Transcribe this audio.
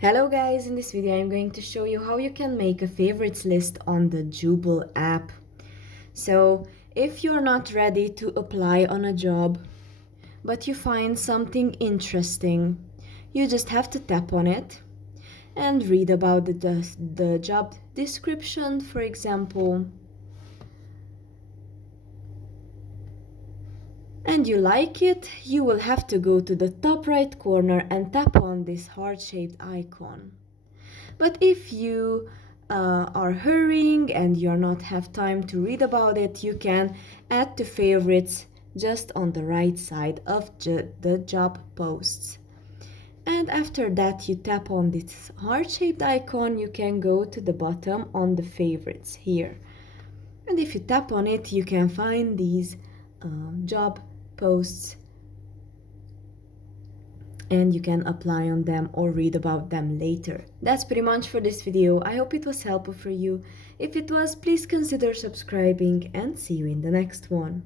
Hello guys, in this video I'm going to show you how you can make a favorites list on the Jooble app. So if you're not ready to apply on a job, but you find something interesting, you just have to tap on it and read about the job description, for example. And you like it, you will have to go to the top right corner and tap on this heart-shaped icon. But if you are hurrying and you're not have time to read about it, you can add to favorites just on the right side of the job posts. And after that you tap on this heart-shaped icon, you can go to the bottom on the favorites here. And if you tap on it, you can find these job posts and you can apply on them or read about them later. That's pretty much for this video. I hope it was helpful for you. If it was, please consider subscribing and see you in the next one.